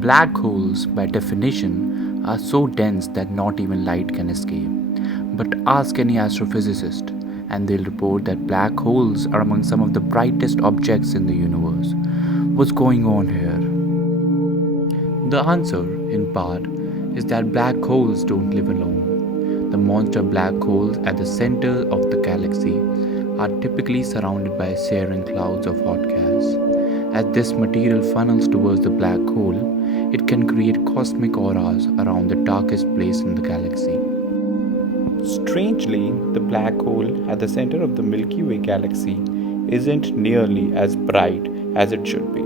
Black holes, by definition, are so dense that not even light can escape. But ask any astrophysicist, and they'll report that black holes are among some of the brightest objects in the universe. What's going on here? The answer, in part, is that black holes don't live alone. The monster black holes at the center of the galaxy are typically surrounded by searing clouds of hot gas. As this material funnels towards the black hole, it can create cosmic auras around the darkest place in the galaxy. Strangely, the black hole at the center of the Milky Way galaxy isn't nearly as bright as it should be.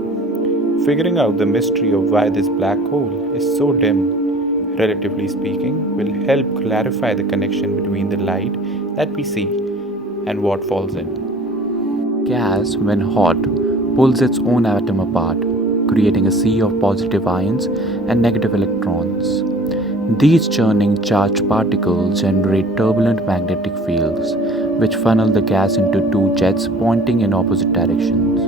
Figuring out the mystery of why this black hole is so dim, relatively speaking, will help clarify the connection between the light that we see and what falls in. Gas, when hot, pulls its own atom apart, creating a sea of positive ions and negative electrons. These churning charged particles generate turbulent magnetic fields, which funnel the gas into two jets pointing in opposite directions.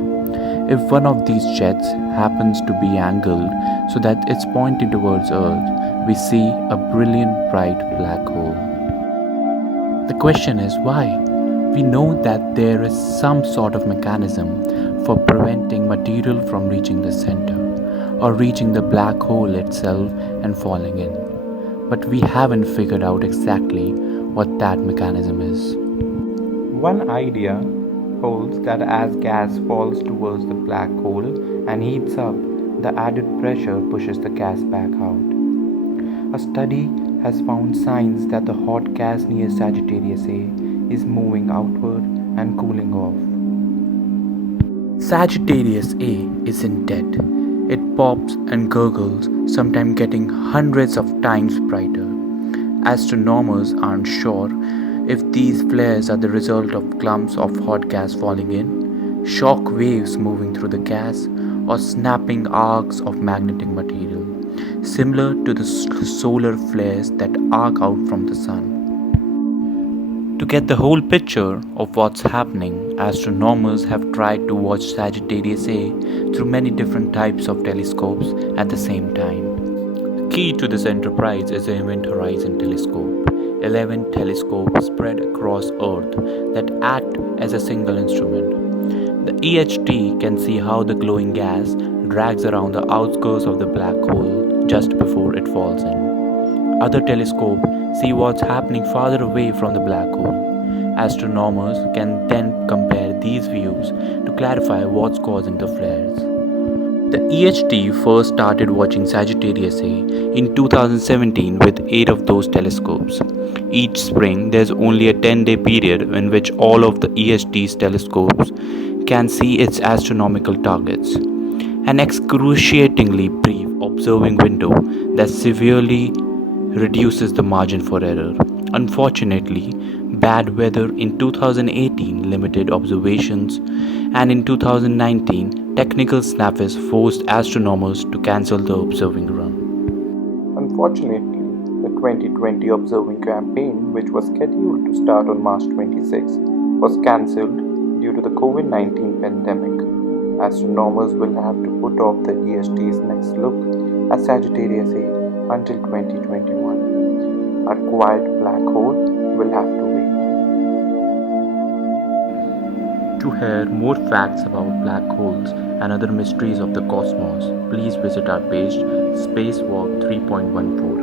If one of these jets happens to be angled so that it's pointing towards Earth, we see a brilliant bright black hole. The question is why? We know that there is some sort of mechanism for preventing material from reaching the center or reaching the black hole itself and falling in. But we haven't figured out exactly what that mechanism is. One idea holds that as gas falls towards the black hole and heats up, the added pressure pushes the gas back out. A study has found signs that the hot gas near Sagittarius A is moving outward and cooling off. Sagittarius A isn't dead. It pops and gurgles, sometimes getting hundreds of times brighter. Astronomers aren't sure if these flares are the result of clumps of hot gas falling in, shock waves moving through the gas, or snapping arcs of magnetic material, similar to the solar flares that arc out from the sun. To get the whole picture of what's happening, astronomers have tried to watch Sagittarius A through many different types of telescopes at the same time. The key to this enterprise is the Event Horizon Telescope, 11 telescopes spread across Earth that act as a single instrument. The EHT can see how the glowing gas drags around the outskirts of the black hole just before it falls in. Other telescopes see what's happening farther away from the black hole. Astronomers can then compare these views to clarify what's causing the flares. The EHT first started watching Sagittarius A in 2017 with 8 of those telescopes. Each spring, there's only a 10-day period in which all of the EHT's telescopes can see its astronomical targets. An excruciatingly brief observing window that severely reduces the margin for error. Unfortunately, bad weather in 2018 limited observations, and in 2019, technical snaffles forced astronomers to cancel the observing run. Unfortunately, the 2020 observing campaign, which was scheduled to start on March 26, was cancelled due to the COVID-19 pandemic. Astronomers will have to put off the EST's next look at Sagittarius A until 2021. Our quiet black hole will have to wait. To hear more facts about black holes and other mysteries of the cosmos, please visit our page Spacewalk 3.14.